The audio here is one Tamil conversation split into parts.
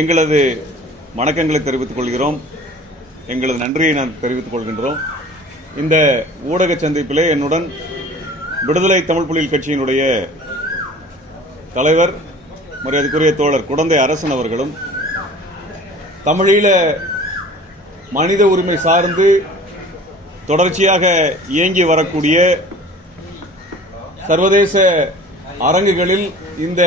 எங்களது வணக்கங்களை தெரிவித்துக் கொள்கிறோம். எங்களது நன்றியை நான் தெரிவித்துக் கொள்கின்றோம். இந்த ஊடக சந்திப்பிலே என்னுடன் விடுதலை தமிழ் புலிகள் கட்சியினுடைய தலைவர் மரியாதைக்குரிய தோழர் குடந்தை அரசன் அவர்களும், தமிழீழ மனித உரிமை சார்ந்து தொடர்ச்சியாக இயங்கி வரக்கூடிய சர்வதேச அரங்குகளில் இந்த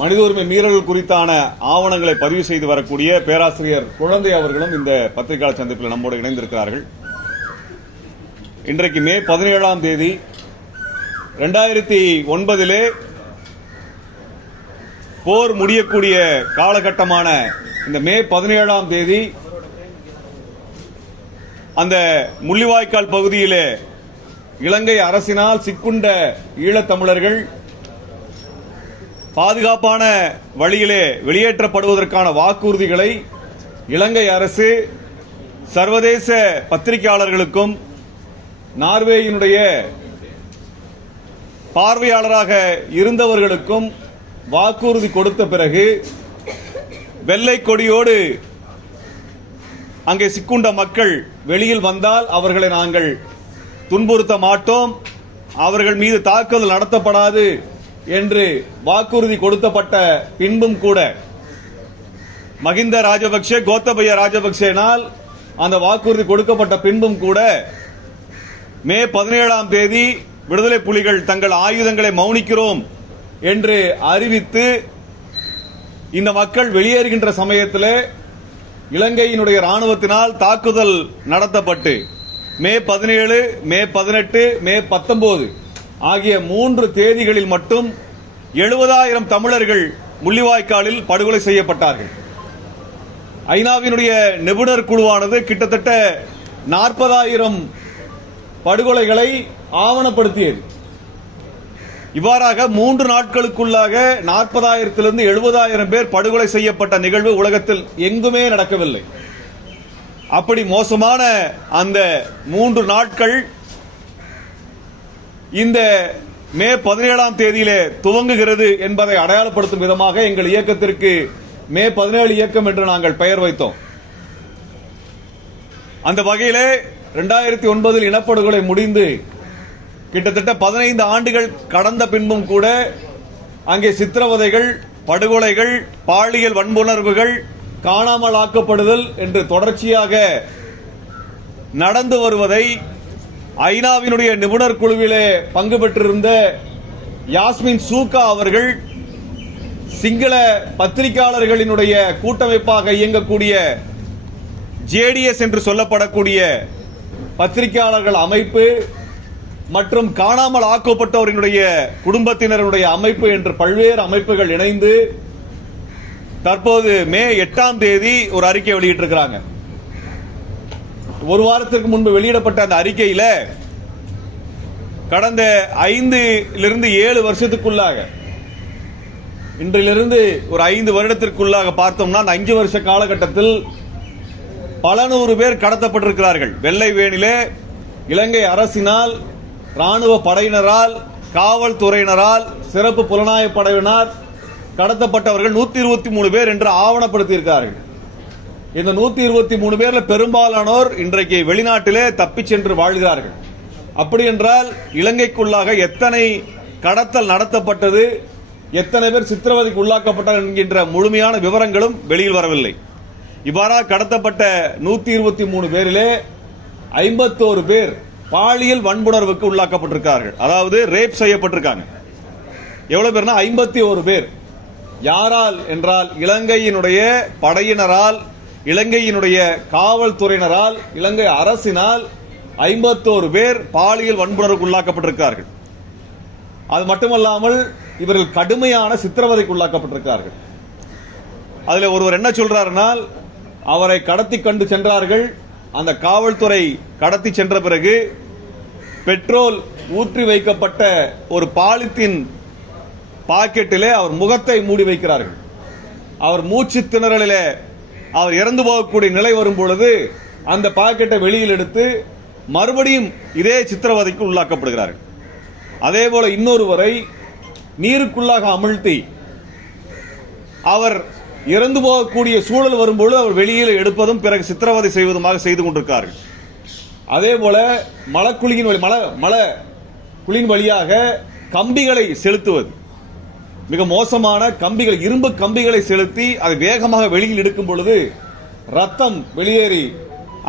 மனித உரிமை மீறல்கள் குறித்தான ஆவணங்களை பதிவு செய்து வரக்கூடிய பேராசிரியர் குழந்தை அவர்களும் இந்த பத்திரிகையாளர் சந்திப்பில் நம்மோடு இணைந்திருக்கிறார்கள். இன்றைக்கு மே 17ஆம் தேதி 2009 போர் முடியக்கூடிய காலகட்டமான இந்த மே 17ஆம் தேதி அந்த முள்ளிவாய்க்கால் பகுதியிலே இலங்கை அரசினால் சிக்குண்ட ஈழத்தமிழர்கள் பாதுகாப்பான வழியிலே வெளியேற்றப்படுவதற்கான வாக்குறுதிகளை இலங்கை அரசு சர்வதேச பத்திரிகையாளர்களுக்கும் நார்வேயினுடைய பார்வையாளராக இருந்தவர்களுக்கும் வாக்குறுதி கொடுத்த பிறகு வெள்ளை கொடியோடு அங்கே சிக்குண்ட மக்கள் வெளியில் வந்தால் அவர்களை நாங்கள் துன்புறுத்த மாட்டோம், அவர்கள் மீது தாக்குதல் நடத்தப்படாது என்று வாக்குறுதி கொடுக்கப்பட்ட பின்பும் கூட மஹிந்த ராஜபக்சே கோத்தபய ராஜபக்சேனால் அந்த வாக்குறுதி கொடுக்கப்பட்ட பின்பும் கூட மே 17ஆம் தேதி விடுதலை புலிகள் தங்கள் ஆயுதங்களை மௌனிக்கிறோம் என்று அறிவித்து இந்த மக்கள் வெளியேறுகின்ற சமயத்தில் இலங்கையினுடைய ராணுவத்தினால் தாக்குதல் நடத்தப்பட்டு மே 17, மே 18, மே 19 ஆகிய 3 தேதிகளில் மட்டும் 70,000 தமிழர்கள் முள்ளிவாய்க்காலில் படுகொலை செய்யப்பட்டார்கள். ஐநாவினுடைய நிபுணர் குழுவானது கிட்டத்தட்ட 40,000 படுகொலைகளை ஆவணப்படுத்தியது. இவ்வாறாக 3 நாட்களுக்குள்ளாக 40,000 70,000 பேர் படுகொலை செய்யப்பட்ட நிகழ்வு உலகத்தில் எங்குமே நடக்கவில்லை. அப்படி மோசமான அந்த 3 நாட்கள் இந்த மே 17ஆம் தேதியிலே துவங்குகிறது என்பதை அடையாளப்படுத்தும் விதமாக எங்கள் இயக்கத்திற்கு மே 17 இயக்கம் என்று நாங்கள் பெயர் வைத்தோம். அந்த வகையிலே 2009 இனப்படுகொலை முடிந்து கிட்டத்தட்ட 15 ஆண்டுகள் கடந்த பின்பும் கூட அங்கே சித்திரவதைகள், படுகொலைகள், பாலியல் வன்புணர்வுகள், காணாமல் ஆக்கப்படுதல் என்று தொடர்ச்சியாக நடந்து வருவதை ஐநாவினுடைய நிபுணர் குழுவிலே பங்கு பெற்றிருந்த யாஸ்மின் சூகா அவர்கள் சிங்கள பத்திரிகையாளர்களினுடைய கூட்டமைப்பாக இயங்கக்கூடிய ஜேடிஎஸ் என்று சொல்லப்படக்கூடிய பத்திரிகையாளர்கள் அமைப்பு மற்றும் காணாமல் ஆக்கப்பட்டவர்களுடைய குடும்பத்தினருடைய அமைப்பு என்று பல்வேறு அமைப்புகள் இணைந்து தற்போது மே 8ஆம் தேதி ஒரு அறிக்கை வெளியிட்டிருக்கிறாங்க. ஒரு வாரத்திற்கு முன்பு வெளியிடப்பட்ட அந்த அறிக்கையில் கடந்த 5 வருஷத்துக்குள்ளாக இன்றிலிருந்து ஒரு 5 வருடத்திற்குள்ளாக பார்த்தோம்னா அந்த 5 வருஷ காலகட்டத்தில் பல நூறு பேர் கடத்தப்பட்டிருக்கிறார்கள். வெள்ளை வேனிலே இலங்கை அரசினால், ராணுவ படையினரால், காவல்துறையினரால், சிறப்பு புலனாய்வு படையினர் கடத்தப்பட்டவர்கள் 123 பேர் என்று ஆவணப்படுத்தியிருக்கிறார்கள். இந்த 123 பேர்ல பெரும்பாலானோர் இன்றைக்கு வெளிநாட்டிலே தப்பிச் சென்று வாழ்கிறார்கள். அப்படி என்றால் இலங்கைக்குள்ளாக எத்தனை கடத்தல் நடத்தப்பட்டது, எத்தனை பேர் சித்திரவதைக்கு உள்ளாக்கப்பட்டார் என்கின்ற முழுமையான விவரங்களும் வெளியில் வரவில்லை. இவ்வாறாக கடத்தப்பட்ட 123 பேரிலே 51 பேர் பாலியல் வன்புணர்வுக்கு உள்ளாக்கப்பட்டிருக்கிறார்கள். அதாவது ரேப் செய்யப்பட்டிருக்காங்க. எவ்வளவு பேர்னா 51 பேர். யாரால் என்றால் இலங்கையினுடைய படையினரால், இலங்கையினுடைய காவல்துறையினரால், இலங்கை அரசினால் 51 பேர் பாலியல் வன்புணர்வுக்கு உள்ளாக்கப்பட்டிருக்கிறார்கள். அது மட்டுமல்லாமல் இவர்கள் கடுமையான சித்திரவதைக்கு உள்ளாக்கப்பட்டிருக்கிறார்கள். அதில் ஒருவர் என்ன சொல்றாருனால், அவரை கடத்தி கண்டு சென்றார்கள். அந்த காவல்துறை கடத்தி சென்ற பிறகு பெட்ரோல் ஊற்றி வைக்கப்பட்ட ஒரு பாலித்தீன் பாக்கெட்டிலே அவர் முகத்தை மூடி வைக்கிறார்கள். அவர் மூச்சு திணறலிலே அவர் இறந்து போகக்கூடிய நிலை வரும் பொழுது அந்த பாக்கெட்டை வெளியில் எடுத்து மறுபடியும் இதே சித்திரவதைக்கு உள்ளாக்கப்படுகிறார்கள். அதேபோல இன்னொருவரை நீருக்குள்ளாக அமிழ்த்தி அவர் இறந்து போகக்கூடிய சூழல் வரும்போது அவர் வெளியில் எடுப்பதும் பிறகு சித்திரவதை செய்வதுமாக செய்து கொண்டிருக்கிறார்கள். அதே போல மலக்குழியின் வழியாக கம்பிகளை செலுத்துவது, மிக மோசமான கம்பிகள், இரும்பு கம்பிகளை செலுத்தி அதை வேகமாக வெளியில் எடுக்கும் பொழுது ரத்தம் வெளியேறி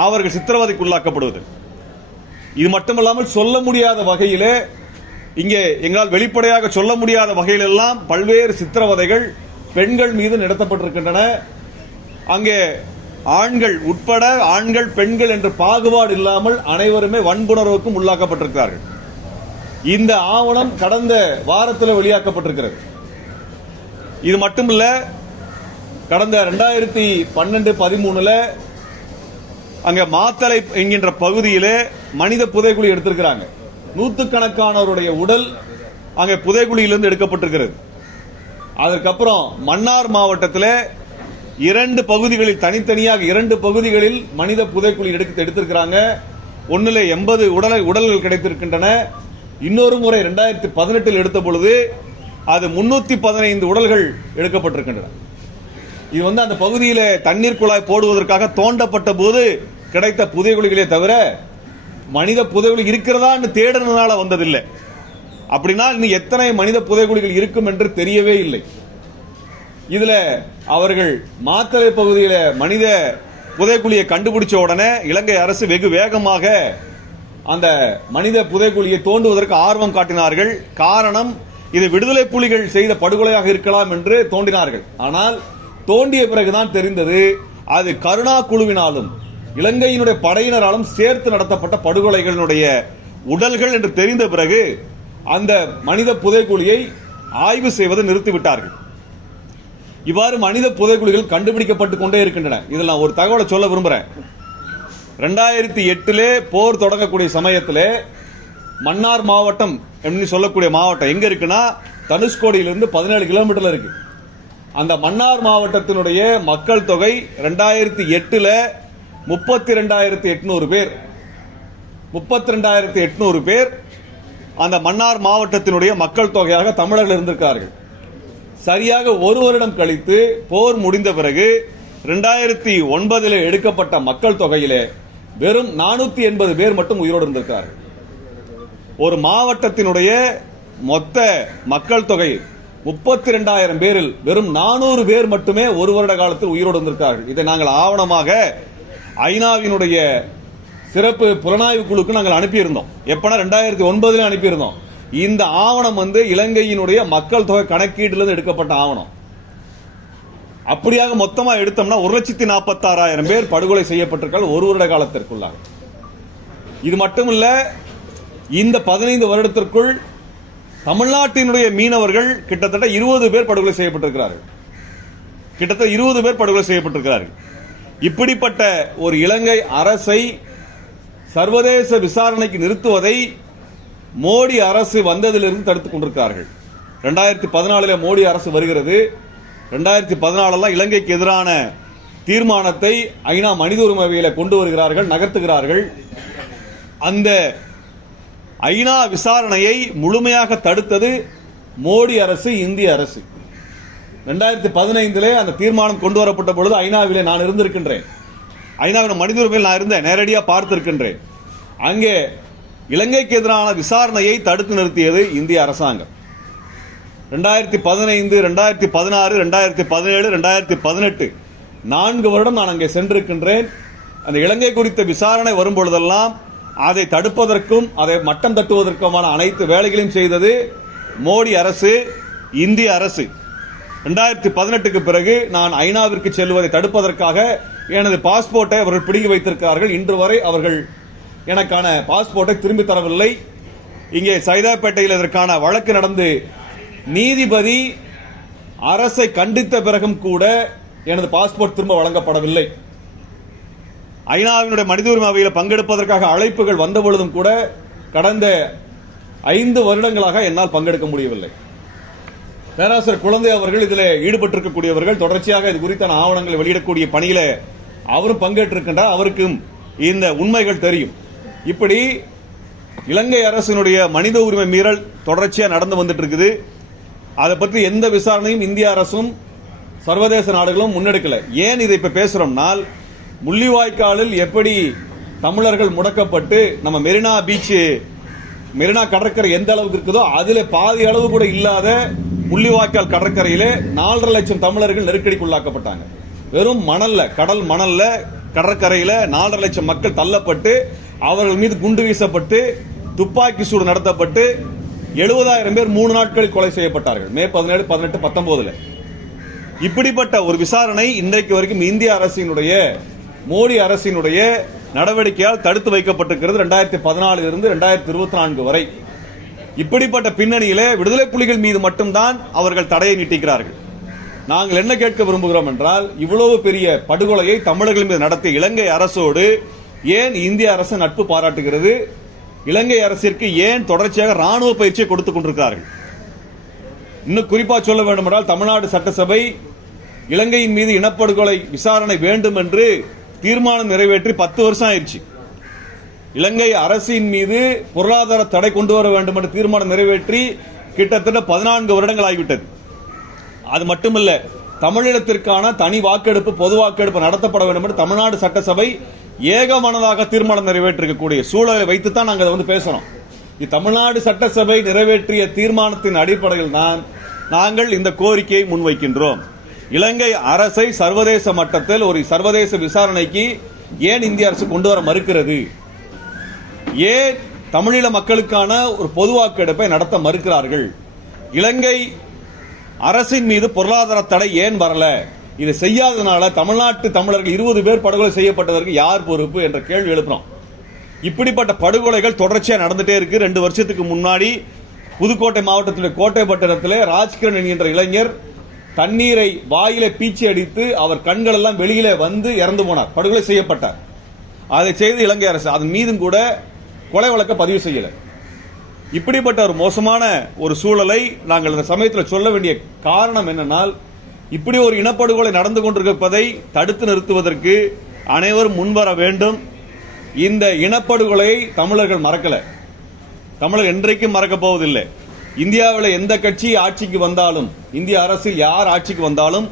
அவர்கள் சித்திரவதைக்குள்ளாக்கப்படுவது. இது மட்டுமல்லாமல் சொல்ல முடியாத வகையிலே, இங்கே எங்களால் வெளிப்படையாக சொல்ல முடியாத வகையிலெல்லாம் பல்வேறு சித்திரவதைகள் பெண்கள் மீது நடத்தப்பட்டிருக்கின்றன. அங்கே ஆண்கள் உட்பட, ஆண்கள் பெண்கள் என்று பாகுபாடு இல்லாமல் அனைவருமே வன்புணர்வுக்கும் உள்ளாக்கப்பட்டிருக்கிறார்கள். இந்த ஆவணம் கடந்த வாரத்தில் வெளியாக்கப்பட்டிருக்கிறது. இது மட்டுமல்ல, கடந்த 2012-13 அங்க மாத்தலை என்கின்ற பகுதியிலே மனித புதைகுழி எடுத்திருக்கிறாங்க. நூற்றுக்கணக்கானவருடைய உடல் அங்கே புதைகுழியிலிருந்து எடுக்கப்பட்டிருக்கிறது. அதற்கப்புறம் மன்னார் மாவட்டத்தில் 2 பகுதிகளில், தனித்தனியாக 2 பகுதிகளில் மனித புதைக்குழி எடுத்திருக்கிறாங்க. ஒன்னிலே 80 உடல்கள் கிடைத்திருக்கின்றன. இன்னொரு முறை 2018 எடுத்த பொழுது அது 315 உடல்கள் எடுக்கப்பட்டிருக்கின்றன. இது அந்த பகுதியில் தண்ணீர் குழாய் போடுவதற்காக தோண்டப்பட்ட போது கிடைத்த புதைகுழிகளே தவிர மனித புதைகுழி இருக்கிறதா தேடுறதுனால வந்ததில்லை. அப்படின்னா இன்னும் எத்தனை மனித புதைகுழிகள் இருக்கும் என்று தெரியவே இல்லை. இதுல அவர்கள் மாத்தறை பகுதியில் மனித புதைக்குழியை கண்டுபிடிச்ச உடனே இலங்கை அரசு வெகு வேகமாக அந்த மனித புதைக்குழியை தோண்டுவதற்கு ஆர்வம் காட்டினார்கள். காரணம், இது விடுதலை புலிகள் செய்த படுகொலையாக இருக்கலாம் என்று தோண்டினார்கள். ஆனால் தோண்டிய பிறகுதான் தெரிந்தது அது கருணா குழுவினாலும் இலங்கையினுடைய படையினராலும் சேர்த்து நடத்தப்பட்ட படுகொலைகளுடைய உடல்கள் என்று தெரிந்த பிறகு அந்த மனித புதைக்குழியை ஆய்வு செய்வதை நிறுத்திவிட்டார்கள். இவ்வாறு மனித புதைக்குழிகள் கண்டுபிடிக்கப்பட்டுக் கொண்டே இருக்கின்றன. இதில் நான் ஒரு தகவலை சொல்ல விரும்புகிறேன். 2008 போர் தொடங்கக்கூடிய சமயத்தில் மன்னார் மாவட்டம் என்று சொல்லக்கூடிய மாவட்டம் எங்க இருக்குன்னா, தனுஷ்கோடியிலிருந்து 17 கிலோமீட்டர்ல இருக்கு. அந்த மன்னார் மாவட்டத்தினுடைய மக்கள் தொகை 2008 32,800 பேர். 32,800 பேர் அந்த மன்னார் மாவட்டத்தினுடைய மக்கள் தொகையாக தமிழர்கள் இருந்திருக்கிறார்கள். சரியாக ஒரு வருடம் கழித்து போர் முடிந்த பிறகு 2009 எடுக்கப்பட்ட மக்கள் தொகையிலே வெறும் 480 பேர் மட்டும் உயிரோடு இருந்திருக்கிறார்கள். ஒரு மாவட்டத்தினுடைய மொத்த மக்கள் தொகை 32,000 பேரில் வெறும் 400 பேர் மட்டுமே ஒரு வருட காலத்தில் உயிரோடு இருந்திருக்கிறார்கள். இதை நாங்கள் ஆவணமாக ஐநாவினுடைய சிறப்பு புலனாய்வு குழுக்கு நாங்கள் அனுப்பியிருந்தோம். எப்பனா 2009 அனுப்பியிருந்தோம். இந்த ஆவணம் இலங்கையினுடைய மக்கள் தொகை கணக்கீட்டிலிருந்து எடுக்கப்பட்ட ஆவணம். அப்படியாக மொத்தமா எடுத்தோம்னா 1,46,000 பேர் படுகொலை செய்யப்பட்டிருக்கார்கள் ஒரு வருட காலத்திற்குள்ளாக. இது மட்டுமல்ல, இந்த 15 வருடத்திற்குள் தமிழ்நாட்டினுடைய மீனவர்கள் கிட்டத்தட்ட 20 பேர் படுகொலை செய்யப்பட்டிருக்கிறார்கள். கிட்டத்தட்ட 20 பேர் படுகொலை செய்யப்பட்டிருக்கிறார்கள். இப்படிப்பட்ட ஒரு இலங்கை அரசை சர்வதேச விசாரணைக்கு நிறுத்துவதை மோடி அரசு வந்ததிலிருந்து தடுத்துக் கொண்டிருக்கிறார்கள். 2014 மோடி அரசு வருகிறது. 2014 இலங்கைக்கு எதிரான தீர்மானத்தை ஐநா மனித உரிமை அவையில் கொண்டு வருகிறார்கள், நகர்த்துகிறார்கள். அந்த ஐநா விசாரணையை முழுமையாக தடுத்தது மோடி அரசு, இந்திய அரசு. 2015 அந்த தீர்மானம் கொண்டு வரப்பட்ட பொழுது ஐநாவிலே நான் இருந்திருக்கின்றேன். ஐநாவின் மனித உரிமையில் நான் இருந்தேன், நேரடியாக பார்த்திருக்கின்றேன். அங்கே இலங்கைக்கு எதிரான விசாரணையை தடுத்து நிறுத்தியது இந்திய அரசாங்கம். 2015, 2016, 2017, 2018 4 வருடம் நான் அங்கே சென்றிருக்கின்றேன். அந்த இலங்கை குறித்த விசாரணை வரும்பொழுதெல்லாம் அதை தடுப்பதற்கும் அதை மட்டம் தட்டுவதற்குமான அனைத்து வேலைகளையும் செய்தது மோடி அரசு, இந்திய அரசு. 2018க்கு பிறகு நான் ஐநாவிற்கு செல்வதை தடுப்பதற்காக எனது பாஸ்போர்ட்டை அவர்கள் பிடுங்கி வைத்திருக்கிறார்கள். இன்று வரை அவர்கள் எனக்கான பாஸ்போர்ட்டை திரும்பி தரவில்லை. இங்கே சைதாப்பேட்டையில் இதற்கான வழக்கு நடந்து நீதிபதி அரசை கண்டித்த பிறகும் கூட எனது பாஸ்போர்ட் திரும்ப வழங்கப்படவில்லை. ஐநாவினுடைய மனித உரிமை அவையில் பங்கெடுப்பதற்காக அழைப்புகள் வந்த பொழுதும் கூட கடந்த 5 வருடங்களாக என்னால் பங்கெடுக்க முடியவில்லை. பேராசிரியர் குழந்தை அவர்கள் இதில் ஈடுபட்டிருக்கக்கூடியவர்கள், தொடர்ச்சியாக இது குறித்தான ஆவணங்களை வெளியிடக்கூடிய பணியில அவரும் பங்கேற்றிருக்கின்றார். அவருக்கும் இந்த உண்மைகள் தெரியும். இப்படி இலங்கை அரசினுடைய மனித உரிமை மீறல் தொடர்ச்சியாக நடந்து வந்துட்டு இருக்குது. அதை பற்றி எந்த விசாரணையும் இந்திய அரசும் சர்வதேச நாடுகளும் முன்னெடுக்கல. ஏன் இதை இப்ப பேசுறோம்னால், முள்ளிவாய்க்காலில் எப்படி தமிழர்கள் முடக்கப்பட்டு நம்ம மெரினா பீச், மெரினா கடற்கரை எந்த அளவுக்கு இருக்குதோ அதிலே பாதி அளவு கூட இல்லாத முள்ளிவாய்க்கால் கடற்கரையிலே 4.5 லட்சம் தமிழர்கள் நெருக்கடிக்குள்ளாக்கப்பட்டாங்க. வெறும் மணல்ல, கடல் மணல்ல கடற்கரையில 4.5 லட்சம் மக்கள் தள்ளப்பட்டு, அவர்கள் மீது குண்டு வீசப்பட்டு, துப்பாக்கி சூடு நடத்தப்பட்டு 70,000 பேர் 3 நாட்களில் கொலை செய்யப்பட்டார்கள். மே 17, 18, 19. இப்படிப்பட்ட ஒரு விசாரணை இன்றைக்கு வரைக்கும் இந்திய அரசினுடைய, மோடி அரசினுடைய நடவடிக்கையால் தடுத்து வைக்கப்பட்டிருக்கிறது. 2014 இருந்து 2024 வரை. இப்படிப்பட்ட பின்னணியிலே விடுதலை புலிகள் மீது மட்டும்தான் அவர்கள் தடையை நீட்டிக்கிறார்கள். நாங்கள் என்ன கேட்க விரும்புகிறோம் என்றால், இவ்வளவு பெரிய படுகொலையை தமிழர்கள் மீது நடத்திய இலங்கை அரசோடு ஏன் இந்திய அரசு நட்பு பாராட்டுகிறது? இலங்கை அரசிற்கு ஏன் தொடர்ச்சியாக ராணுவ பயிற்சியை கொடுத்துக் கொண்டிருக்கிறார்கள்? இன்னும் குறிப்பா சொல்ல வேண்டும் என்றால், தமிழ்நாடு சட்டசபை இலங்கையின் மீது இனப்படுகொலை விசாரணை வேண்டும் என்று தீர்மானம் நிறைவேற்றி 10 வருஷம் ஆயிடுச்சு. இலங்கை அரசின் மீது பொருளாதார தடை கொண்டு வர வேண்டும் என்று தீர்மானம் நிறைவேற்றி கிட்டத்தட்ட 14 வருடங்கள் ஆகிவிட்டது. அது மட்டுமல்ல, தமிழீழத்திற்கான தனி வாக்கெடுப்பு, பொது வாக்கெடுப்பு நடத்தப்பட வேண்டும் என்று தமிழ்நாடு சட்டசபை ஏகமனதாக தீர்மானம் நிறைவேற்றிருக்கக்கூடிய சூழலை வைத்துத்தான் நாங்கள் அதை பேசுறோம். தமிழ்நாடு சட்டசபை நிறைவேற்றிய தீர்மானத்தின் அடிப்படையில் தான் நாங்கள் இந்த கோரிக்கையை முன்வைக்கின்றோம். இலங்கை அரசை சர்வதேச மட்டத்தில் ஒரு சர்வதேச விசாரணைக்கு ஏன் இந்திய அரசு கொண்டு வர மறுக்கிறது? ஏன் தமிழீழ மக்களுக்கான ஒரு பொது வாக்கெடுப்பை நடத்த மறுக்கிறார்கள்? இலங்கை அரசின் மீது பொருளாதார தடை ஏன் வரல? இதை செய்யாதனால தமிழ்நாட்டு தமிழர்கள் 20 பேர் படுகொலை செய்யப்பட்டதற்கு யார் பொறுப்பு என்ற கேள்வி எழுப்புறோம். இப்படிப்பட்ட படுகொலைகள் தொடர்ச்சியாக நடந்துட்டே இருக்கு. 2 வருஷத்துக்கு முன்னாடி புதுக்கோட்டை மாவட்டத்தில் கோட்டைப்பட்டினத்தில் ராஜ்கிரண் என்கின்ற இளைஞர் தண்ணீரை வாயில பீச்சி அடித்து அவர் கண்கள் எல்லாம் வெளியிலே வந்து இறந்து போனார், படுகொலை செய்யப்பட்டார். அதை செய்து இலங்கை அரசு அதன் மீதும் கூட கொலை வழக்க பதிவு செய்யல. இப்படிப்பட்ட ஒரு மோசமான ஒரு சூழலை நாங்கள் இந்த சமயத்தில் சொல்ல வேண்டிய காரணம் என்னென்னால், இப்படி ஒரு இனப்படுகொலை நடந்து கொண்டிருப்பதை தடுத்து நிறுத்துவதற்கு அனைவரும் முன்வர வேண்டும். இந்த இனப்படுகொலையை தமிழர்கள் மறக்கல, தமிழர் என்றைக்கும் மறக்கப் போவதில்லை. இந்தியாவில் எந்த கட்சி ஆட்சிக்கு வந்தாலும், இந்திய அரசில் யார் ஆட்சிக்கு வந்தாலும்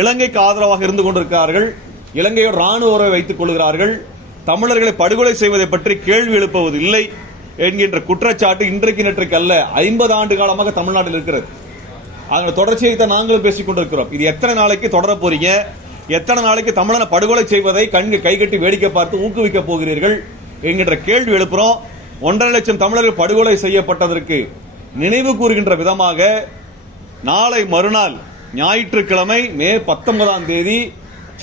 இலங்கைக்கு ஆதரவாக இருந்து கொண்டிருக்கிறார்கள். இலங்கையோடு ராணுவ உறவை வைத்துக் கொள்கிறார்கள். தமிழர்களை படுகொலை செய்வதை பற்றி கேள்வி எழுப்புவதில்லை என்கின்ற குற்றச்சாட்டு இன்றைக்கு நேற்றைக்கு அல்ல, 50 ஆண்டு காலமாக தமிழ்நாட்டில் இருக்கிறது. அதனுடைய தொடர்ச்சியை தான் நாங்களும் பேசிக் கொண்டிருக்கிறோம். இது எத்தனை நாளைக்கு தொடர போறீங்க? எத்தனை நாளைக்கு தமிழனை படுகொலை செய்வதை கைகட்டி வேடிக்கை பார்த்து ஊக்குவிக்க போகிறீர்கள் என்கின்ற கேள்வி எழுப்புறோம். 1.5 லட்சம் தமிழர்கள் படுகொலை செய்யப்பட்டதற்கு நினைவு கூறுகின்ற விதமாக நாளை மறுநாள் ஞாயிற்றுக்கிழமை மே 19ஆம் தேதி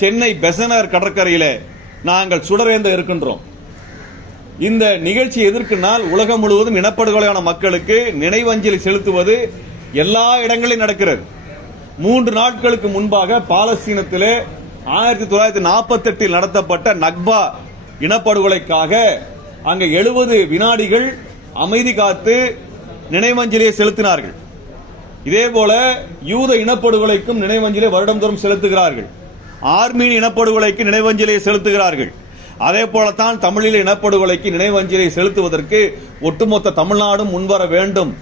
சென்னை பெசனர் கடற்கரையில் நாங்கள் சுடரேந்த இருக்கின்றோம். இந்த நிகழ்ச்சி எதற்குனால், உலகம் முழுவதும் இனப்படுகொலையான மக்களுக்கு நினைவஞ்சலி செலுத்துவது எல்லா இடங்களிலும் நடக்கிறது. 3 நாட்களுக்கு முன்பாக பாலஸ்தீனத்திலே 1948 நடத்தப்பட்ட நக்பா இனப்படுகொலைக்காக அங்க 70 வினாடிகள் அமைதி காத்து நினைவஞ்சலியை செலுத்தினார்கள். இதேபோல யூத இனப்படுகொலைக்கும் நினைவஞ்சலியை வருடந்தோறும் செலுத்துகிறார்கள். ஆர்மீனிய இனப்படுகொலைக்கு நினைவஞ்சலியை செலுத்துகிறார்கள். அதே போலத்தான் தமிழீழ இனப்படுகொலைக்கு நினைவஞ்சலியை செலுத்துவதற்கு ஒட்டுமொத்த தமிழ்நாடும் முன்வர வேண்டும்.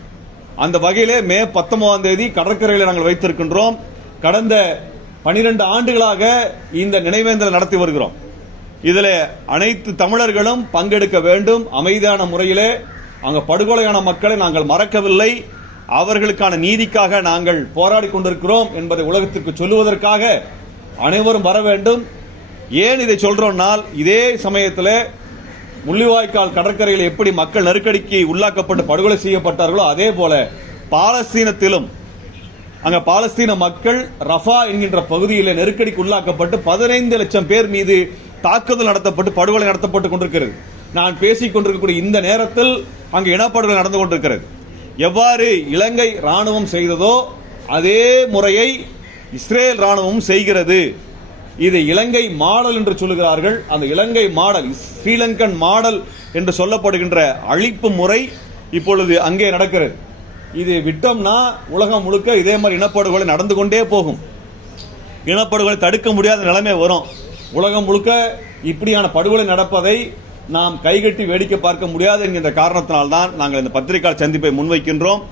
அந்த வகையிலே மே 19ஆம் தேதி கடற்கரையில் நாங்கள் வைத்திருக்கின்றோம். கடந்த 12 ஆண்டுகளாக இந்த நினைவேந்தல் நடத்தி வருகிறோம். இதில் அனைத்து தமிழர்களும் பங்கெடுக்க வேண்டும். அமைதியான முறையிலே அங்க படுகொலையான மக்களை நாங்கள் மறக்கவில்லை, அவர்களுக்கான நீதிக்காக நாங்கள் போராடி கொண்டிருக்கிறோம் என்பதை உலகத்திற்கு சொல்லுவதற்காக அனைவரும் வர வேண்டும். ஏன் இதை சொல்றோம்னால், இதே சமயத்தில் முள்ளிவாய்க்கால் கடற்கரையில் எப்படி மக்கள் நெருக்கடிக்கு உள்ளாக்கப்பட்டு படுகொலை செய்யப்பட்டார்களோ அதே போல பாலஸ்தீனத்திலும் அங்க பாலஸ்தீன மக்கள் ரஃபா என்கின்ற பகுதியில் நெருக்கடிக்கு உள்ளாக்கப்பட்டு 15 லட்சம் பேர் மீது தாக்குதல் நடத்தப்பட்டு படுகொலை நடத்தப்பட்டுக் கொண்டிருக்கிறது. நான் பேசிக் கொண்டிருக்கக்கூடிய இந்த நேரத்தில் அங்கு இனப்படுகொலை நடந்து கொண்டிருக்கிறது. எவ்வாறு இலங்கை ராணுவம் செய்ததோ அதே முறையை இஸ்ரேல் ராணுவம் செய்கிறது. இது இலங்கை மாடல் என்று சொல்லுகிறார்கள். அந்த இலங்கை மாடல், ஸ்ரீலங்கன் மாடல் என்று சொல்லப்படுகின்ற அழிப்பு முறை இப்பொழுது அங்கே நடக்கிறது. இது விட்டோம்னா உலகம் முழுக்க இதே மாதிரி இனப்படுகொலை நடந்து கொண்டே போகும். இனப்படுகொலை தடுக்க முடியாத நிலைமை வரும். உலகம் முழுக்க இப்படியான படுகொலை நடப்பதை நாம் கைகட்டி வேடிக்கை பார்க்க முடியாது என்கின்ற காரணத்தினால்தான் நாங்கள் இந்த பத்திரிகையாளர் சந்திப்பை முன்வைக்கின்றோம்.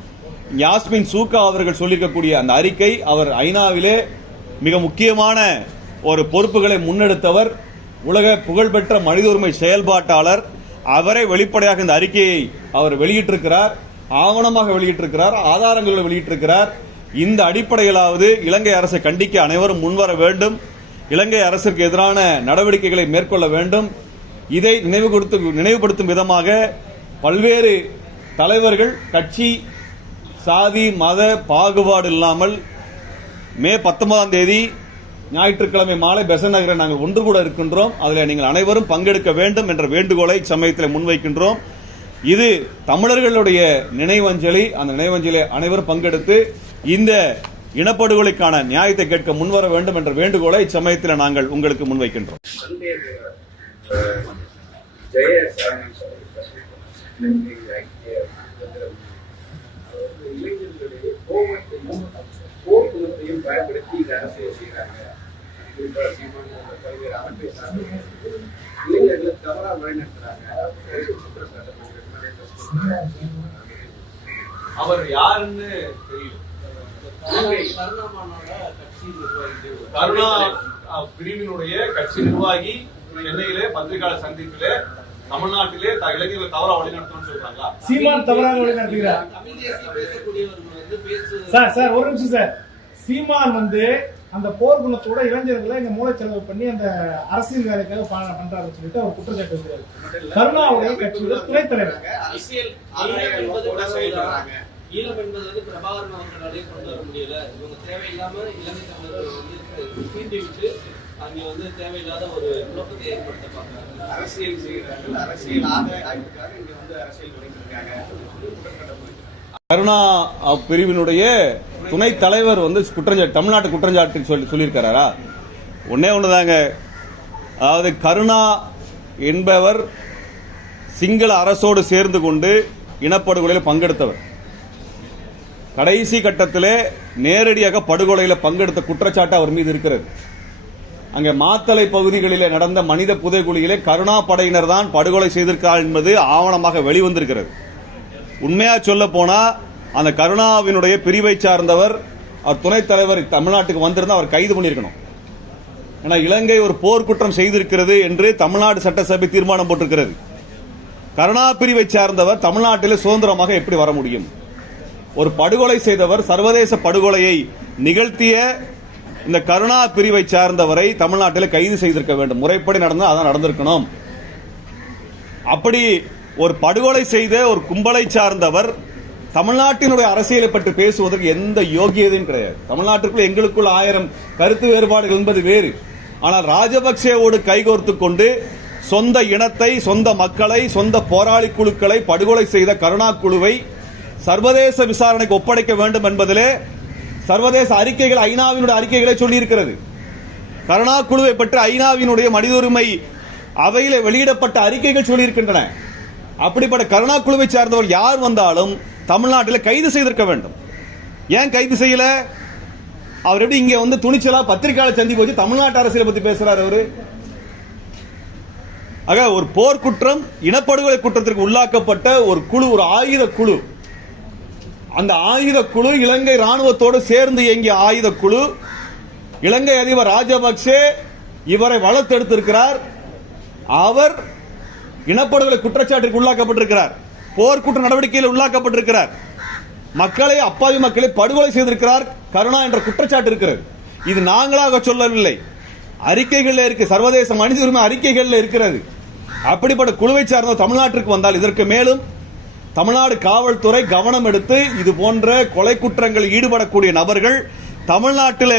யாஸ்மின் சூக்கா அவர்கள் சொல்லியிருக்கக்கூடிய அந்த அறிக்கை, அவர் ஐநாவிலே மிக முக்கியமான ஒரு பொறுப்புகளை முன்னெடுத்தவர், உலக புகழ்பெற்ற மனித உரிமை செயல்பாட்டாளர். அவரை வெளிப்படையாக இந்த அறிக்கையை அவர் வெளியிட்டிருக்கிறார், ஆவணமாக வெளியிட்டிருக்கிறார், ஆதாரங்களை வெளியிட்டிருக்கிறார். இந்த அடிப்படையிலாவது இலங்கை அரசை கண்டிக்க அனைவரும் முன்வர வேண்டும், இலங்கை அரசுக்கு எதிரான நடவடிக்கைகளை மேற்கொள்ள வேண்டும். இதை நினைவுபடுத்தும் விதமாக பல்வேறு தலைவர்கள் கட்சி சாதி மத பாகுபாடு இல்லாமல் மே 19ஆம் தேதி ஞாயிற்றுக்கிழமை மாலை பெசன்ட் நகரில் நாங்கள் ஒன்று கூட இருக்கின்றோம். அதில் நீங்கள் அனைவரும் பங்கெடுக்க வேண்டும் என்ற வேண்டுகோளை சமயத்தில் முன்வைக்கின்றோம். இது தமிழர்களுடைய நினைவஞ்சலி. அந்த நினைவஞ்சலி அனைவரும் பங்கெடுத்து இந்த இனப்படுகொலைக்கான நியாயத்தை கேட்க முன்வர வேண்டும் என்ற வேண்டுகோளை இச்சமயத்தில் நாங்கள் உங்களுக்கு முன்வைக்கின்றோம். பயன்படுத்தி அரசியல் செய்கிறாங்க. இளைஞர்களை தவறா வழிநடத்துறாங்க. அவர் யாருன்னு தெரியும். கருணா பிரிவினுடைய கட்சி நிர்வாகி சென்னையிலே பத்திரிகையாளர் சந்திப்பிலே தமிழ்நாட்டிலே இளைஞர்களை தவறா வழிநடத்தணும்னு சொல்றாங்களா? சீமான் தவறாக வழிநடத்துகிறார். சார் ஒரு நிமிஷம் சார். சீமான் அந்த போர் குணத்தோட இளைஞர்களை இந்த மூளைச்செலவு பண்ணி அந்த அரசியல் வேலைக்காக பண்றாருன்னு சொல்லிட்டு அவர் குற்றச்சாட்டு வைக்கிறார். கருணாவுடைய கட்சியோட துணைத் தலைவர் ஈழம் என்பது பிரபாகரன் அவர்களாலே கொண்டு வர முடியல. இவங்க தேவையில்லாம இலங்கை தமிழர்கள் சீண்டி விட்டு அங்க தேவையில்லாத ஒரு குழப்பத்தை ஏற்படுத்த பார்க்கிறாங்க, அரசியல் செய்கிறார்கள். அரசியல் ஆதாயத்துக்காக இங்க அரசியல் பண்ணிருக்காங்க. கருணா பிரிவினுடைய துணைத் தலைவர் குற்றச்சாட்டு தமிழ்நாட்டு குற்றச்சாட்டு சொல்லியிருக்காரா? ஒன்னே ஒண்ணுதாங்க. அதாவது கருணா என்பவர் சிங்கள அரசோடு சேர்ந்து கொண்டு இனப்படுகொலையில் பங்கெடுத்தவர். கடைசி கட்டத்திலே நேரடியாக படுகொலையில் பங்கெடுத்த குற்றச்சாட்டு அவர் மீது இருக்கிறது. அங்கே மாத்தளை பகுதிகளிலே நடந்த மனித புதைகுழியிலே கருணா படையினர் தான் படுகொலை செய்திருக்கிறார் என்பது ஆவணமாக வெளிவந்திருக்கிறது. உண்மையா சொல்ல போனா அந்த கருணாவினுடைய பிரிவை சார்ந்தவர் அவர் துணைத் தலைவர் தமிழ்நாட்டுக்கு வந்திருந்தா அவர் கைது பண்ணியிருக்கணும். ஏன்னா இலங்கை ஒரு போர்க்குற்றம் செய்திருக்கிறது என்று தமிழ்நாடு சட்டசபை தீர்மானம் போட்டிருக்கிறது. கருணா பிரிவை சார்ந்தவர் தமிழ்நாட்டில் சுதந்திரமாக எப்படி வர முடியும்? ஒரு படுகொலை செய்தவர், சர்வதேச படுகொலையை நிகழ்த்திய இந்த கருணா பிரிவை சார்ந்தவரை தமிழ்நாட்டில் கைது செய்திருக்க வேண்டும். முறைப்படி நடந்தால் அதான் நடந்திருக்கணும். அப்படி ஒரு படுகொலை செய்த ஒரு கும்பலை சார்ந்தவர் தமிழ்நாட்டினுடைய அரசியலை பற்றி பேசுவதற்கு எந்த யோகியதையும் கிடையாது. தமிழ்நாட்டிற்குள் எங்களுக்குள் 1000 கருத்து வேறுபாடுகள் என்பது வேறு. ஆனால் ராஜபக்சேவோடு கைகோர்த்துக் கொண்டு சொந்த இனத்தை, சொந்த மக்களை, சொந்த போராளி குழுக்களை படுகொலை செய்த கருணா குழுவை சர்வதேச விசாரணைக்கு ஒப்படைக்க வேண்டும் என்பதிலே சர்வதேச அறிக்கைகள், ஐநாவினுடைய அறிக்கைகளை சொல்லியிருக்கிறது. கருணா குழுவை பற்றி ஐநாவினுடைய மனித உரிமை அவையில் வெளியிடப்பட்ட அறிக்கைகள் சொல்லியிருக்கின்றன. அப்படிப்பட்ட கருணா குழுவை சார்ந்தவர் யார் வந்தாலும் தமிழ்நாட்டில் கைது செய்திருக்க வேண்டும். ஏன் கைது செய்யல? அவர் எப்படி இங்க துணிச்சலா பத்திரிகையாளர் சந்திப்பு வச்சு தமிழ்நாட்டு அரசியலை பத்தி பேசுறாரு அவரு? ஆக ஒரு போர்க்குற்றம், இனப்படுகொலை குற்றத்திற்கு உள்ளாக்கப்பட்ட ஒரு குழு, ஒரு ஆயுத குழு. அந்த ஆயுத குழு இலங்கை ராணுவத்தோடு சேர்ந்து இயங்கிய ஆயுத குழு. இலங்கை அதிபர் ராஜபக்சே இவரை வளர்த்தெடுத்திருக்கிறார். அவர் இனப்படுகொலை குற்றச்சாட்டிற்கு உள்ளாக்கப்பட்டிருக்கிறார். போர்க்குற்ற நடவடிக்கையில் உள்ளாக்கப்பட்டிருக்கிறார். மக்களை, அப்பாவி மக்களை படுகொலை செய்திருக்கிறார். கருணா என்ற குற்றச்சாட்டு இருக்கிறது. இது நாங்களாக சொல்லவில்லை, அறிக்கைகளில் இருக்கு, சர்வதேச மனித உரிமை அறிக்கைகளில் இருக்கிறது. அப்படிப்பட்ட குழுவை சார்ந்த தமிழ்நாட்டிற்கு வந்தால் இதற்கு மேலும் தமிழ்நாடு காவல்துறை கவனம் எடுத்து இது போன்ற கொலை குற்றங்களில் ஈடுபடக்கூடிய நபர்கள் தமிழ்நாட்டிலே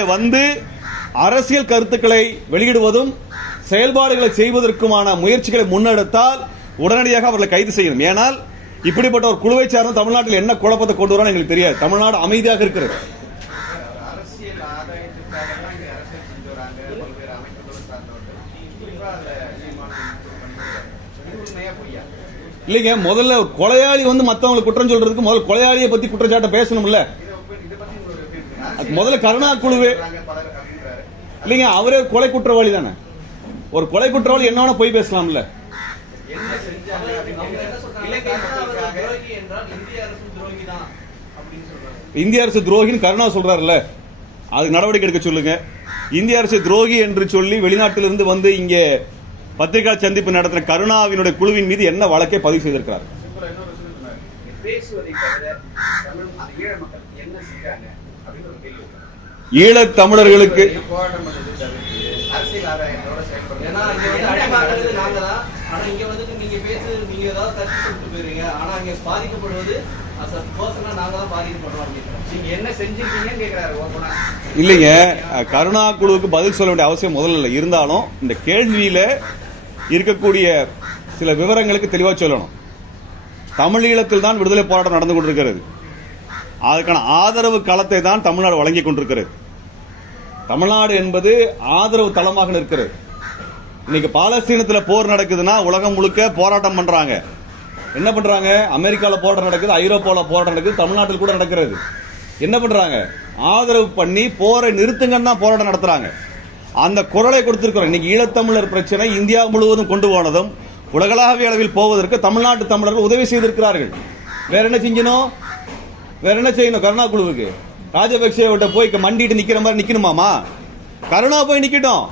அரசியல் கருத்துக்களை வெளியிடுவதும் செயல்பாடுகளை செய்வதற்குமான முயற்சிகளை முன்னெடுத்தால் உடனடியாக அவர்களை கைது செய்யணும். ஏனால் இப்படிப்பட்ட ஒரு குழுவை சார்ந்த தமிழ்நாட்டில் என்ன குழப்பத்தை கொண்டு வரான்னு எங்களுக்கு தெரியாது. தமிழ்நாடு அமைதியாக இருக்கிறது. இல்லைங்க, முதல்ல கொலையாளி மத்தவங்களுக்கு குற்றம் சொல்றதுக்கு முதல்ல கொலையாளியை பத்தி குற்றச்சாட்டை பேசணும்ல. முதல்ல கருணா குழுவே இல்லைங்க, அவரே கொலை குற்றவாளி தானே. ஒரு கொலை குற்றவாளி என்ன போய் பேசலாம்ல. இந்திய அரசு துரோகின்னு கருணா சொல்றாருல்ல, அதுக்கு நடவடிக்கை எடுக்க சொல்லுங்க. இந்திய அரசு துரோகி என்று சொல்லி வெளிநாட்டிலிருந்து வந்து இங்கே பத்திரிகா சந்திப்பு நடத்தின கருணாவினுடைய குழுவின் மீது என்ன வழக்கை பதிவு செய்திருக்கிறார்? பேசுவதை தவிர தமிழ் அந்த ஈழ மக்கள் என்ன செஞ்சாங்க அப்படின்னு ஒரு கேள்வி. ஈழத் தமிழர்களுக்கு போராட்டம் பண்ணது தவிர்த்து அரசியல் ஆதாயத்தோட செயல்படுறது. ஏன்னா இங்க வந்து அடிமையாக்குறது நாங்க தான். ஆனா இங்க வந்துட்டு நீங்க நீங்க ஏதாவது கருத்து சொல்லிட்டு போயிருங்க. ஆனா இங்க பாதிக்கப்படுவது பர்சனா நாங்க தான் பாதிக்கப்படுறோம் அப்படின்னு. நீங்க என்ன செஞ்சிருக்கீங்கன்னு கேட்கிறாரு ஓப்பனா. இல்லைங்க, கருணா குழுவுக்கு பதில் சொல்ல வேண்டிய அவசியம் முதல்ல இல்லை. இருந்தாலும் இந்த கேள்வியில இருக்கக்கூடிய சில விவரங்களுக்கு தெளிவா சொல்லணும். தமிழீழத்தில் தான் விடுதலை போராட்டம் நடந்து கொண்டிருக்கிறது. அதற்கான ஆதரவு களத்தை தான் தமிழ்நாடு வழங்கிக் கொண்டிருக்கிறது. தமிழ்நாடு என்பது ஆதரவு தளமாக நிற்கிறது. இன்னைக்கு பாலஸ்தீனத்தில் போர் நடக்குதுன்னா உலகம் முழுக்க போராட்டம் பண்றாங்க. என்ன பண்றாங்க? அமெரிக்காவில் போராட்டம் நடக்குது, ஐரோப்பாவில் போராட்டம் நடக்குது, தமிழ்நாட்டில் கூட நடக்கிறது. என்ன பண்றாங்க? ஆதரவு பண்ணி போரை நிறுத்துங்கன்னா போராட்டம் நடத்துறாங்க. அந்த குரலை கொடுத்திருக்கிறோம். இன்னைக்கு ஈழத்தமிழர் பிரச்சனை இந்தியா முழுவதும் கொண்டு போனதும் உலகளாவிய அளவில் போவதற்கு தமிழ்நாட்டு தமிழர்கள் உதவி செய்திருக்கிறார்கள். வேற என்ன செஞ்சணும்? வேற என்ன செய்யணும்? கருணா குழுவுக்கு ராஜபக்சேவிட்ட போய் மண்டிட்டு நிக்கிற மாதிரி நிக்கணுமாமா? கருணா போய் நிக்கட்டும்,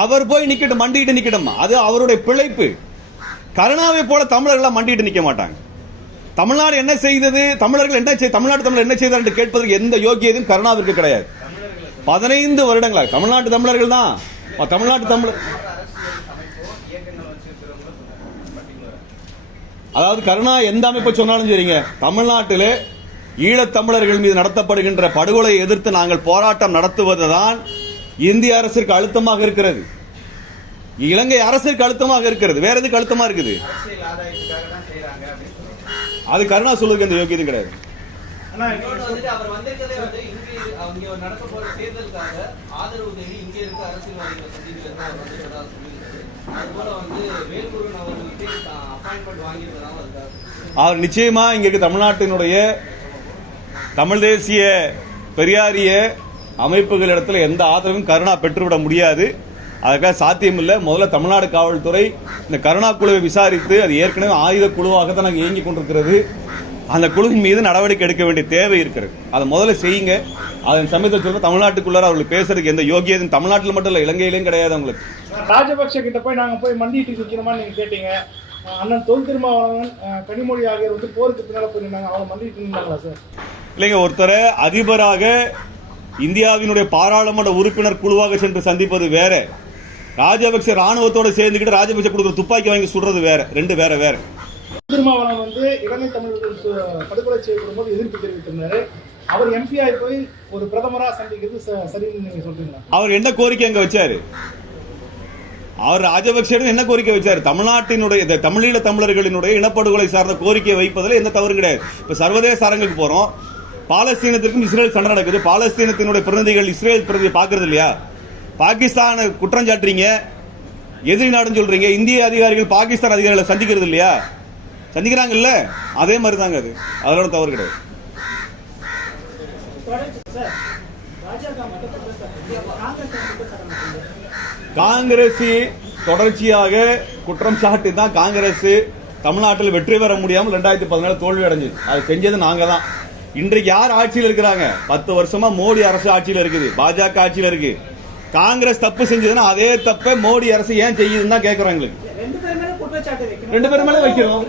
அவர் போய் நிக்கட்டும், மண்டிட்டு நிக்கட்டும். அது அவருடைய பிழைப்பு. கருணாவை போல தமிழர்கள் மண்டிட்டு நிக்க மாட்டாங்க. தமிழ்நாடு என்ன செய்தது, தமிழர்கள் என்ன தமிழ்நாட்டு தமிழர் என்ன செய்தார் என்று கேட்பதற்கு எந்த யோகியதும் கருணாவிற்கு கிடையாது. 15 வருடங்களாக தமிழ்நாட்டு தமிழர்கள் தான். தமிழ்நாட்டு தமிழர் அதாவது கருணா எந்த அமைப்பை சொன்னாலும் சரிங்க, தமிழ்நாட்டிலே ஈழத்தமிழர்கள் மீது நடத்தப்படுகின்ற படுகொலையை எதிர்த்து நாங்கள் போராட்டம் நடத்துவதுதான் இந்திய அரசிற்கு அழுத்தமாக இருக்கிறது, இலங்கை அரசிற்கு அழுத்தமாக இருக்கிறது. வேற எதுக்கு அழுத்தமா இருக்குது? அரசியல் ஆதாயத்துக்காக தான் செய்யறாங்க அப்படின்னு. அது கருணா சொல்லுக்கு எந்த யோகியதும் கிடையாது. இன்னொன்று வந்துட்டு அவர் வந்திருக்கதே வந்து இங்க நடக்க போற தேர்தலுக்காக ஆதரவு தேடி இங்க இருக்க அரசியல்வாதிகளை சந்திக்கிறது அவர் வந்திருக்கதா சொல்லியிருக்காரு. அது போல வந்து வேல்முருகன் அவர்களுக்கு அப்பாயின்மெண்ட் வாங்கியிருக்கதாக இருக்காரு. அவர் நிச்சயமா இங்க இருக்க தமிழ்நாட்டினுடைய தமிழ் தேசிய பெரியாரிய அமைப்புகளிடத்துல எந்த ஆதரவும் கருணா பெற்றுவிட முடியாது. அதுக்காக சாத்தியம் இல்லை. முதல்ல தமிழ்நாடு காவல்துறை இந்த கருணா குழுவை விசாரித்து, அது ஏற்கனவே ஆயுத குழுவாக தான் நாங்கள் இயங்கிக் கொண்டிருக்கிறது, அந்த குழுவின் மீது நடவடிக்கை எடுக்க வேண்டிய தேவை இருக்கிறது. அதை முதல்ல செய்யுங்க. அதன் சமயத்தில் சொல்ற தமிழ்நாட்டுக்குள்ளார அவங்களுக்கு பேசுறதுக்கு எந்த யோகியதும் தமிழ்நாட்டில் மட்டும் இல்லை, இலங்கையிலும் கிடையாது. அவங்களுக்கு ராஜபக்ச கிட்ட போய் நாங்க போய் மண்டிட்டு நிக்கணுமா நீங்க கேட்டீங்க. அண்ணன் தொல் திருமாவளவன், கனிமொழி ஆகியோர் வந்து போருக்கு பின்னால போய் நின்னாங்க. அவங்க மண்டிட்டு நின்னாங்களா சார்? இல்லைங்க, ஒருத்தரை அதிபராக இந்தியாவினுடைய பாராளுமன்ற உறுப்பினர் குழுவாக சென்று சந்திப்பது வேற, ராஜபக்ச ராணுவத்தோட சேர்ந்துக்கிட்டு ராஜபக்ச கொடுக்குற துப்பாக்கி வாங்கி சுடுறது வேற. ரெண்டு வேற வேற. திருமாவளவன் வந்து இலங்கை தமிழர்கள் படுகொலை செய்யப்படும் போது எதிர்ப்பு தெரிவித்திருந்தாரு. அவர் எம்பி ஆகி போய் ஒரு பிரதமரா சந்திக்கிறது சரின்னு நீங்க சொல்றீங்களா? அவர் என்ன கோரிக்கை அங்க வச்சாரு? அவர் ராஜபக்சேடும் என்ன கோரிக்கை வச்சாரு? தமிழ்நாட்டினுடைய தமிழீழ தமிழர்களினுடைய இனப்படுகொலை சார்ந்த கோரிக்கை வைப்பதில் எந்த தவறு கிடையாது. இப்ப சர்வதேச அரங்குக்கு போறோம், பாலஸ்தீனத்திற்கும் இஸ்ரேல் சண்டை நடக்குது, பாலஸ்தீனத்தினுடைய பிரதிநிதிகள் இஸ்ரேல் பிரதிநிதியை பாக்குறது இல்லையா? பாகிஸ்தான குற்றம் சாட்டுறீங்க, எதிரி நாடுன்னு சொல்றீங்க. இந்திய அதிகாரிகள் பாகிஸ்தான் அதிகாரிகளை சந்திக்கிறது இல்லையா? சந்திக்கிறாங்கல்ல, அதே மாதிரி தாங்க. அது அதோட தவறு கிடையாது. காங்கிரஸ் தொடர்ச்சியாக குற்றம் சாட்டி தான் காங்கிரஸ் தமிழ்நாட்டில் வெற்றி பெற முடியாமல் 2014 தோல்வி அடைஞ்சது. அது செஞ்சது நாங்க தான். இன்றைக்கு யார் ஆட்சியில் இருக்கிறாங்க? 10 வருஷமா மோடி அரசு ஆட்சியில் இருக்குது, பாஜக ஆட்சியில் இருக்கு. காங்கிரஸ் தப்பு செஞ்சதுன்னா அதே தப்பை மோடி அரசு ஏன் செய்யுதுன்னு தான் கேட்கிறோம். எங்களுக்கு ரெண்டு பேரும் மேல வைக்கிறோம்.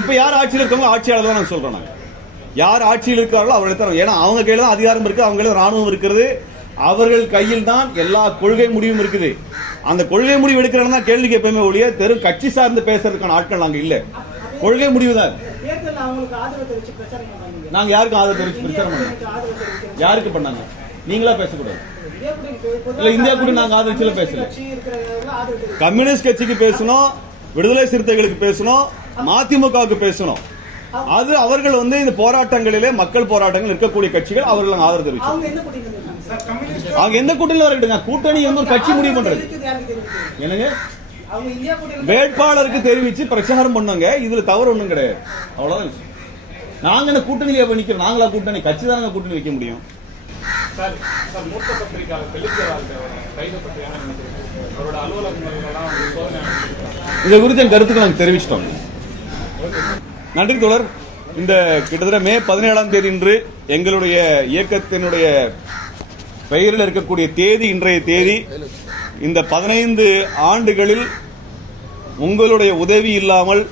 இப்ப யார் ஆட்சியில் இருக்காங்க? ஆட்சியாளர் தான் நாங்க சொல்றோம். நாங்க யார் ஆட்சியில் இருக்கிறார்களோ அவர்கள், ஏன்னா அவங்க கையில தான் அதிகாரம் இருக்கு, அவங்க கையில ராணுவம் இருக்கிறது, அவர்கள் கையில் தான் எல்லா கொள்கை முடிவும் இருக்குது. அந்த கொள்கை முடிவு எடுக்கிறவங்க தான் கேள்வி கேட்போமே ஒழிய தெரு கட்சி சார்ந்து பேசுறதுக்கான ஆட்கள் நாங்க இல்ல. கொள்கை முடிவு தான். நாங்க யாருக்கும் ஆதரவு தெரிவிச்சு பிரச்சாரம் பண்ணோம். யாருக்கு பண்ணாங்க? நீங்களா பேசக்கூடாது. இல்ல, இந்தியா கூட நாங்க ஆதரிச்சுல பேசல. கம்யூனிஸ்ட் கட்சிக்கு பேசணும், விடுதலை சிறுத்தைகளுக்கு பேசணும், மதிமுகவுக்கு பேசணும். அது அவர்கள் வந்து இந்த போராட்டங்களிலே மக்கள் போராட்டங்கள் இருக்கக்கூடிய கட்சிகள் அவர்கள் ஆதரவு தெரிவிச்சு. அவங்க எந்த கூட்டணியில் வரட்டுங்க, கூட்டணி வந்து ஒரு கட்சி முடிவு பண்றது. என்னங்க, வேட்பாளருக்கு தெரிவிச்சு பிரச்சாரம் பண்ணுங்க, இதுல தவறு ஒண்ணும் கிடையாது. அவ்வளவுதான். நாங்க என்ன கூட்டணியில போய் நிக்கிறோம்? நாங்களா கூட்டணி? கட்சி தாங்க கூட்டணி வைக்க முடியும். இதை குறித்து என் கருத்துக்கு நாங்கள் தெரிவிச்சிட்டோம். நன்றி தோழர். இந்த கிட்டத்தட்ட மே 17ஆம் தேதி இன்று எங்களுடைய இயக்கத்தினுடைய பெயரில் இருக்கக்கூடிய தேதி இன்றைய தேதி. இந்த 15 ஆண்டுகளில் உங்களுடைய உதவி இல்லாமல்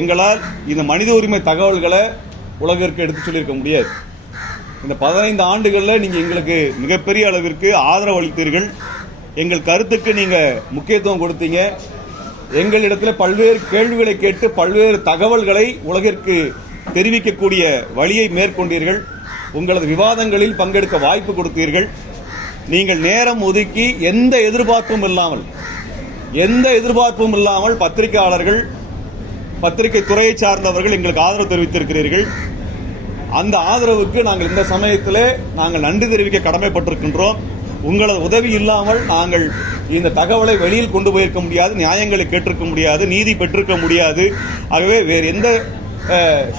எங்களால் இந்த மனித உரிமை தகவல்களை உலகிற்கு எடுத்து சொல்லியிருக்க முடியாது. இந்த 15 ஆண்டுகளில் நீங்க எங்களுக்கு மிகப்பெரிய அளவிற்கு ஆதரவு அளித்தீர்கள். எங்கள் கருத்துக்கு நீங்க முக்கியத்துவம் கொடுத்தீங்க. எங்களிடத்தில் பல்வேறு கேள்விகளை கேட்டு பல்வேறு தகவல்களை உலகிற்கு தெரிவிக்கக்கூடிய வழியை மேற்கொண்டீர்கள். உங்களது விவாதங்களில் பங்கெடுக்க வாய்ப்பு கொடுத்தீர்கள். நீங்கள் நேரம் ஒதுக்கி எந்த எதிர்பார்ப்பும் இல்லாமல் பத்திரிகையாளர்கள், பத்திரிகை துறையை சார்ந்தவர்கள் எங்களுக்கு ஆதரவு தெரிவித்திருக்கிறீர்கள். அந்த ஆதரவுக்கு நாங்கள் இந்த சமயத்திலே நாங்கள் நன்றி தெரிவிக்க கடமைப்பட்டிருக்கின்றோம். உங்களது உதவி இல்லாமல் நாங்கள் இந்த தகவலை வெளியில் கொண்டு போயிருக்க முடியாது, நியாயங்களை கேட்டிருக்க முடியாது, நீதி பெற்றிருக்க முடியாது. ஆகவே வேறு எந்த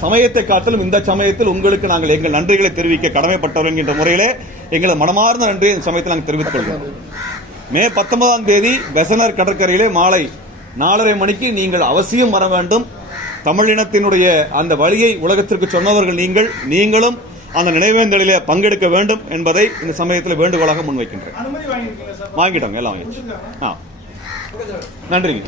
சமயத்தை காட்டிலும் இந்த சமயத்தில் உங்களுக்கு நாங்கள் எங்கள் நன்றிகளை தெரிவிக்க கடமைப்பட்டவர்கள் என்கின்ற முறையிலே எங்களது மனமார்ந்த நன்றியை இந்த சமயத்தில் நாங்கள் தெரிவித்துக் கொள்கிறோம். மே 19ஆம் தேதி பெசனர் கடற்கரையிலே மாலை 4:30 மணிக்கு நீங்கள் அவசியம் வர வேண்டும். தமிழினத்தினுடைய அந்த வழியை உலகத்திற்கு சொன்னவர்கள் நீங்களும் அந்த நினைவேந்தலிலே பங்கெடுக்க வேண்டும் என்பதை இந்த சமயத்தில் வேண்டுகோளாக முன்வைக்கின்றேன். அனுமதி வாங்கிட்டோம், எல்லாம் வாங்கிடுச்சு. நன்றிங்க.